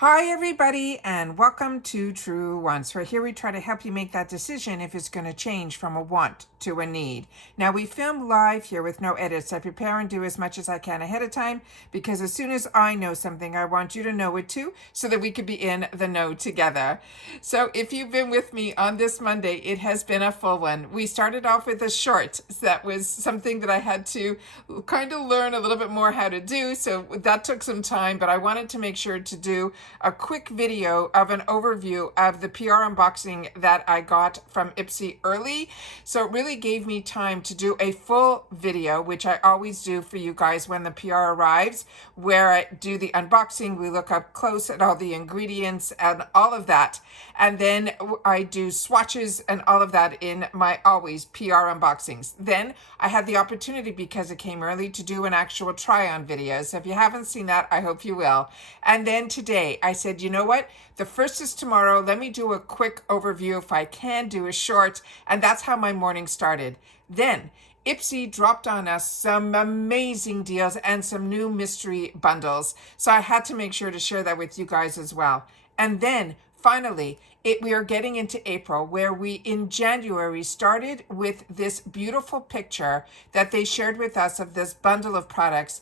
Hi everybody and welcome to Truewants, where here we try to help you make that decision if it's going to change from a want to a need. Now we film live here with no edits. I prepare and do as much as I can ahead of time because as soon as I know something, I want you to know it too so that we could be in the know together. So if you've been with me on this Monday, it has been a full one. We started off with a short. That was something that I had to kind of learn a little bit more how to do. So that took some time, but I wanted to make sure to do a quick video of an overview of the PR unboxing that I got from IPSY early. So it really gave me time to do a full video, which I always do for you guys when the PR arrives, where I do the unboxing, we look up close at all the ingredients and all of that. And then I do swatches and all of that in my always PR unboxings. Then I had the opportunity, because it came early, to do an actual try-on video. So if you haven't seen that, I hope you will. And then today I said, you know what? The first is tomorrow. Let me do a quick overview if I can, do a short. And that's how my morning started. Then IPSY dropped on us some amazing deals and some new mystery bundles. So I had to make sure to share that with you guys as well. And then finally, we are getting into April, where we in January started with this beautiful picture that they shared with us of this bundle of products,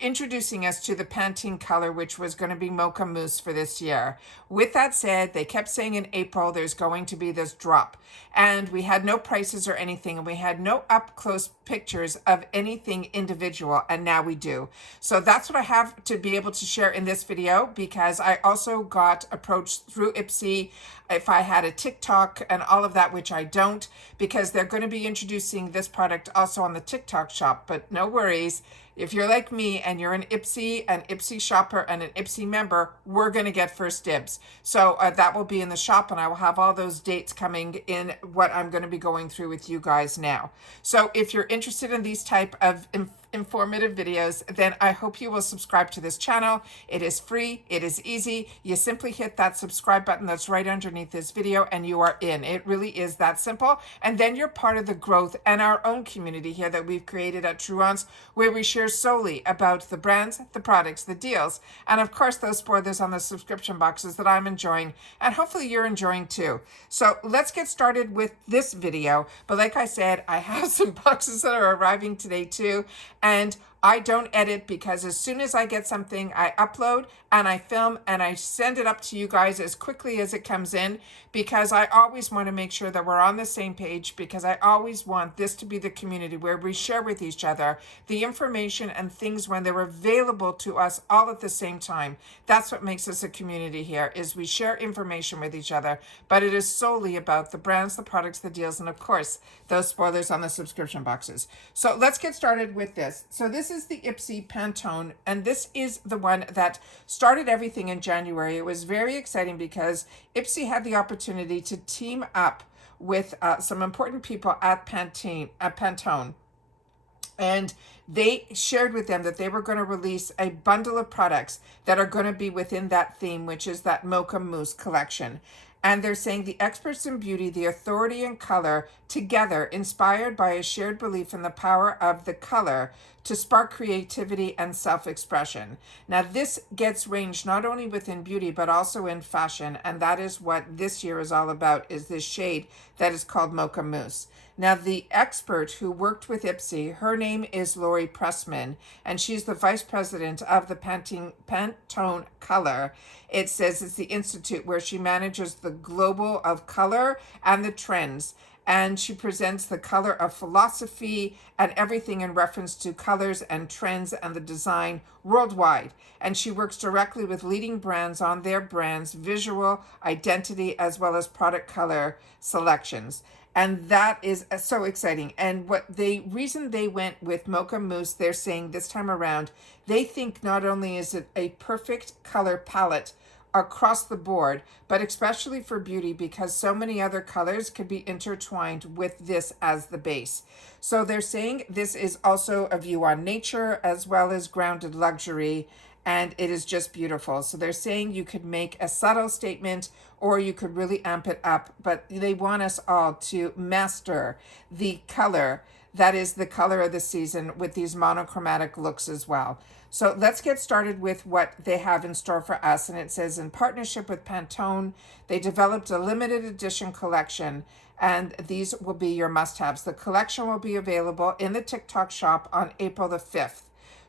introducing us to the Pantone color, which was going to be Mocha Mousse for this year. With that said, they kept saying in April there's going to be this drop, and we had no prices or anything, and we had no up close pictures of anything individual, and now we do. So that's what I have to be able to share in this video, because I also got approached through IPSY if I had a TikTok and all of that, which I don't, because they're going to be introducing this product also on the TikTok shop. But no worries, if you're like me and you're an IPSY shopper and an IPSY member, we're going to get first dibs. So that will be in the shop, and I will have all those dates coming in what I'm going to be going through with you guys now. So if you're interested in these type of informative videos, then I hope you will subscribe to this channel. It is free. It is easy. You simply hit that subscribe button that's right underneath this video and you are in. It really is that simple. And then you're part of the growth and our own community here that we've created at Truewants, where we share solely about the brands, the products, the deals, and of course those spoilers on the subscription boxes that I'm enjoying, and hopefully you're enjoying too. So let's get started with this video. But like I said, I have some boxes that are arriving today too. And I don't edit, because as soon as I get something, I upload and I film and I send it up to you guys as quickly as it comes in, because I always want to make sure that we're on the same page, because I always want this to be the community where we share with each other the information and things when they're available to us all at the same time. That's what makes us a community here, is we share information with each other, but it is solely about the brands, the products, the deals, and of course, those spoilers on the subscription boxes. So let's get started with this. So this is the IPSY Pantone, and this is the one that started everything in January. It was very exciting because IPSY had the opportunity to team up with some important people at Pantone. And they shared with them that they were going to release a bundle of products that are going to be within that theme, which is that Mocha Mousse collection. And they're saying the experts in beauty, the authority in color, together, inspired by a shared belief in the power of the color to spark creativity and self-expression. Now, this gets range not only within beauty, but also in fashion. And that is what this year is all about, is this shade that is called Mocha Mousse. Now, the expert who worked with IPSY, her name is Lori Pressman, and she's the vice president of the Pantone Color. It says it's the institute where she manages the global of color and the trends. And she presents the color of philosophy and everything in reference to colors and trends and the design worldwide. And she works directly with leading brands on their brands' visual identity as well as product color selections. And that is so exciting. And the reason they went with Mocha Mousse, they're saying this time around, they think not only is it a perfect color palette across the board, but especially for beauty, because so many other colors could be intertwined with this as the base. So they're saying this is also a view on nature as well as grounded luxury, and it is just beautiful. So they're saying you could make a subtle statement or you could really amp it up, but they want us all to master the color that is the color of the season with these monochromatic looks as well. So let's get started with what they have in store for us. And it says, in partnership with Pantone, they developed a limited edition collection, and these will be your must-haves. The collection will be available in the TikTok shop on April the 5th.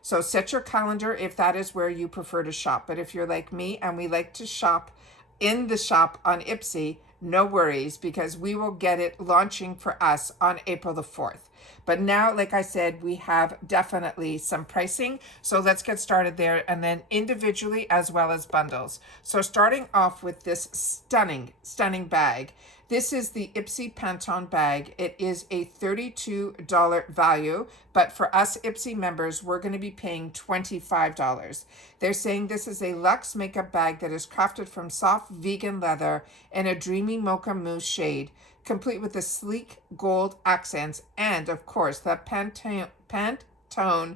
So set your calendar if that is where you prefer to shop. But if you're like me and we like to shop in the shop on IPSY, no worries, because we will get it launching for us on April the 4th. But now, like I said, we have definitely some pricing. So let's get started there, and then individually as well as bundles. So starting off with this stunning, stunning bag. This is the IPSY Pantone bag. It is a $32 value, but for us IPSY members, we're going to be paying $25. They're saying this is a luxe makeup bag that is crafted from soft vegan leather in a dreamy mocha mousse shade, complete with the sleek gold accents and, of course, the Pantone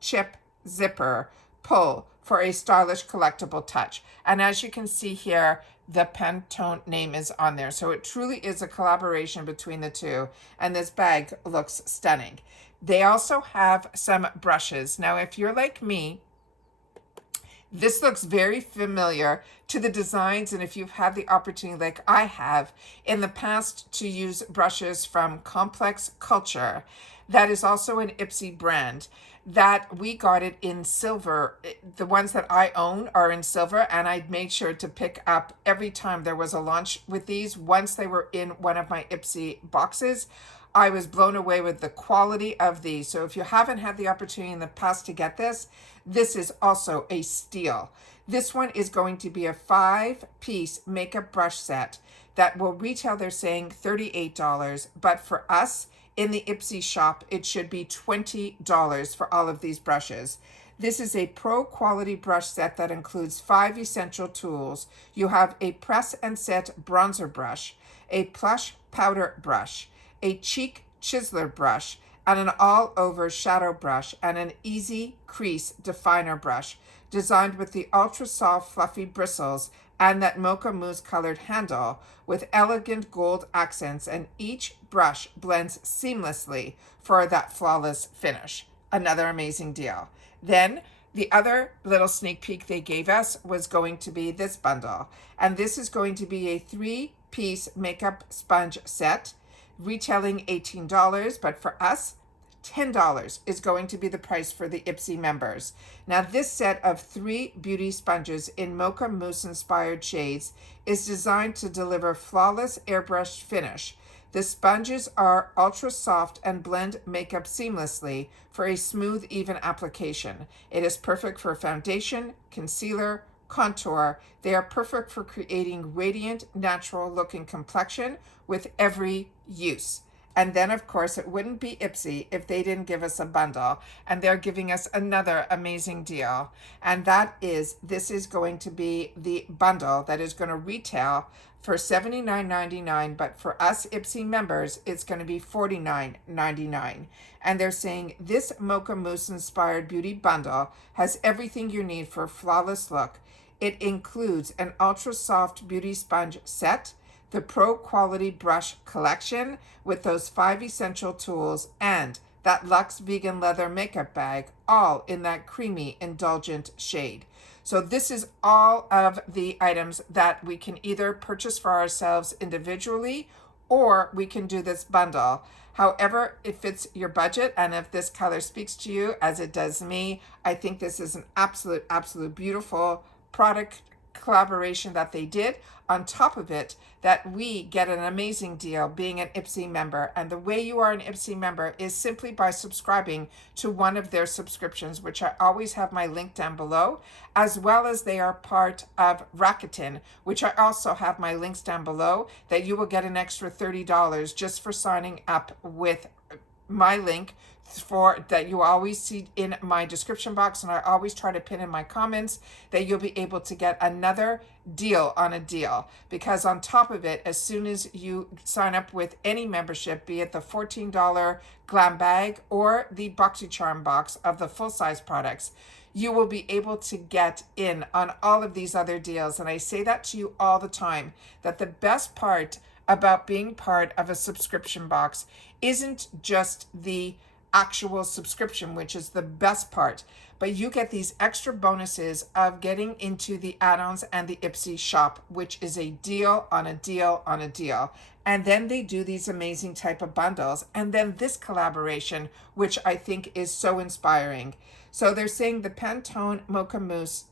chip zipper pull for a stylish collectible touch. And as you can see here, the Pantone name is on there. So it truly is a collaboration between the two. And this bag looks stunning. They also have some brushes. Now, if you're like me, this looks very familiar to the designs, and if you've had the opportunity, like I have in the past, to use brushes from Complex Culture, that is also an IPSY brand, that we got it in silver. The ones that I own are in silver, and I made sure to pick up every time there was a launch with these. Once they were in one of my IPSY boxes, I was blown away with the quality of these. So if you haven't had the opportunity in the past to get this, this is also a steal. This one is going to be a 5-piece makeup brush set that will retail, they're saying, $38. But for us in the IPSY shop, it should be $20 for all of these brushes. This is a pro quality brush set that includes 5 essential tools. You have a press and set bronzer brush, a plush powder brush, a cheek chiseler brush, and an all-over shadow brush, and an easy crease definer brush designed with the ultra soft fluffy bristles and that mocha mousse colored handle with elegant gold accents, and each brush blends seamlessly for that flawless finish. Another amazing deal. Then the other little sneak peek they gave us was going to be this bundle, and this is going to be a 3-piece makeup sponge set, retailing $18, but for us, $10 is going to be the price for the IPSY members. Now, this set of 3 beauty sponges in mocha mousse inspired shades is designed to deliver flawless airbrushed finish. The sponges are ultra soft and blend makeup seamlessly for a smooth, even application. It is perfect for foundation, concealer, contour. They are perfect for creating radiant, natural looking complexion with every use. And then, of course, it wouldn't be IPSY if they didn't give us a bundle. And they're giving us another amazing deal. And that is, this is going to be the bundle that is going to retail for $79.99. But for us IPSY members, it's going to be $49.99. And they're saying this Mocha Mousse inspired beauty bundle has everything you need for a flawless look. It includes an ultra soft beauty sponge set, the pro quality brush collection with those 5 essential tools, and that luxe vegan leather makeup bag, all in that creamy, indulgent shade. So this is all of the items that we can either purchase for ourselves individually, or we can do this bundle. However, it fits your budget, and if this color speaks to you as it does me, I think this is an absolute beautiful product collaboration that they did. On top of it, that we get an amazing deal being an IPSY member. And the way you are an IPSY member is simply by subscribing to one of their subscriptions, which I always have my link down below, as well as they are part of Rakuten, which I also have my links down below, that you will get an extra $30 just for signing up with my link for that you always see in my description box, and I always try to pin in my comments, that you'll be able to get another deal on a deal. Because on top of it, as soon as you sign up with any membership, be it the $14 glam bag or the BoxyCharm box of the full-size products, you will be able to get in on all of these other deals. And I say that to you all the time, that the best part about being part of a subscription box isn't just the actual subscription, which is the best part. But you get these extra bonuses of getting into the add-ons and the IPSY shop, which is a deal on a deal on a deal. And then they do these amazing type of bundles. And then this collaboration, which I think is so inspiring. So they're saying the Pantone Mocha Mousse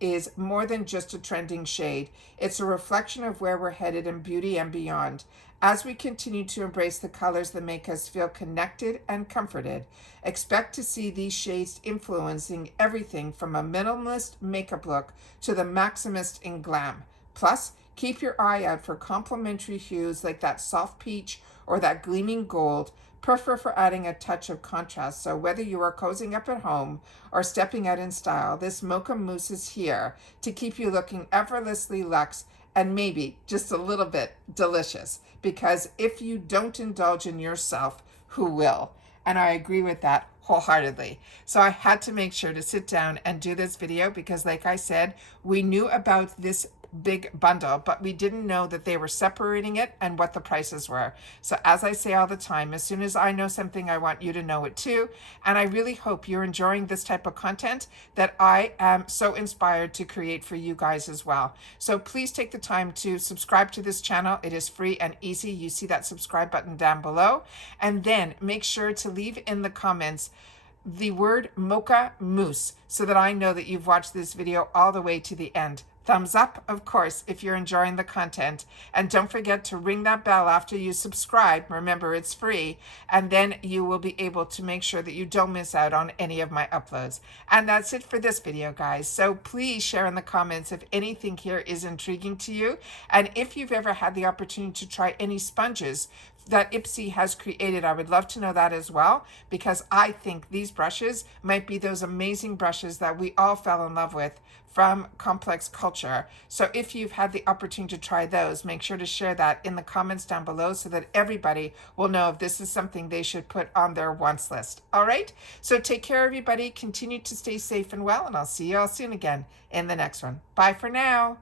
is more than just a trending shade. It's a reflection of where we're headed in beauty and beyond. As we continue to embrace the colors that make us feel connected and comforted, expect to see these shades influencing everything from a minimalist makeup look to the maximist in glam. Plus, keep your eye out for complementary hues like that soft peach or that gleaming gold, perfect for adding a touch of contrast. So whether you are cozying up at home or stepping out in style, this Mocha Mousse is here to keep you looking effortlessly luxe and maybe just a little bit delicious. Because if you don't indulge in yourself, who will? And I agree with that wholeheartedly. So I had to make sure to sit down and do this video because, like I said, we knew about this big bundle, but we didn't know that they were separating it and what the prices were. So as I say all the time, as soon as I know something, I want you to know it too. And I really hope you're enjoying this type of content that I am so inspired to create for you guys as well. So please take the time to subscribe to this channel. It is free and easy. You see that subscribe button down below. And then make sure to leave in the comments the word Mocha Mousse so that I know that you've watched this video all the way to the end. Thumbs up, of course, if you're enjoying the content. And don't forget to ring that bell after you subscribe. Remember, it's free. And then you will be able to make sure that you don't miss out on any of my uploads. And that's it for this video, guys. So please share in the comments if anything here is intriguing to you. And if you've ever had the opportunity to try any sponges that IPSY has created, I would love to know that as well, because I think these brushes might be those amazing brushes that we all fell in love with from Complex Culture. So if you've had the opportunity to try those, make sure to share that in the comments down below so that everybody will know if this is something they should put on their wants list. All right, so take care, everybody. Continue to stay safe and well, and I'll see you all soon again in the next one. Bye for now.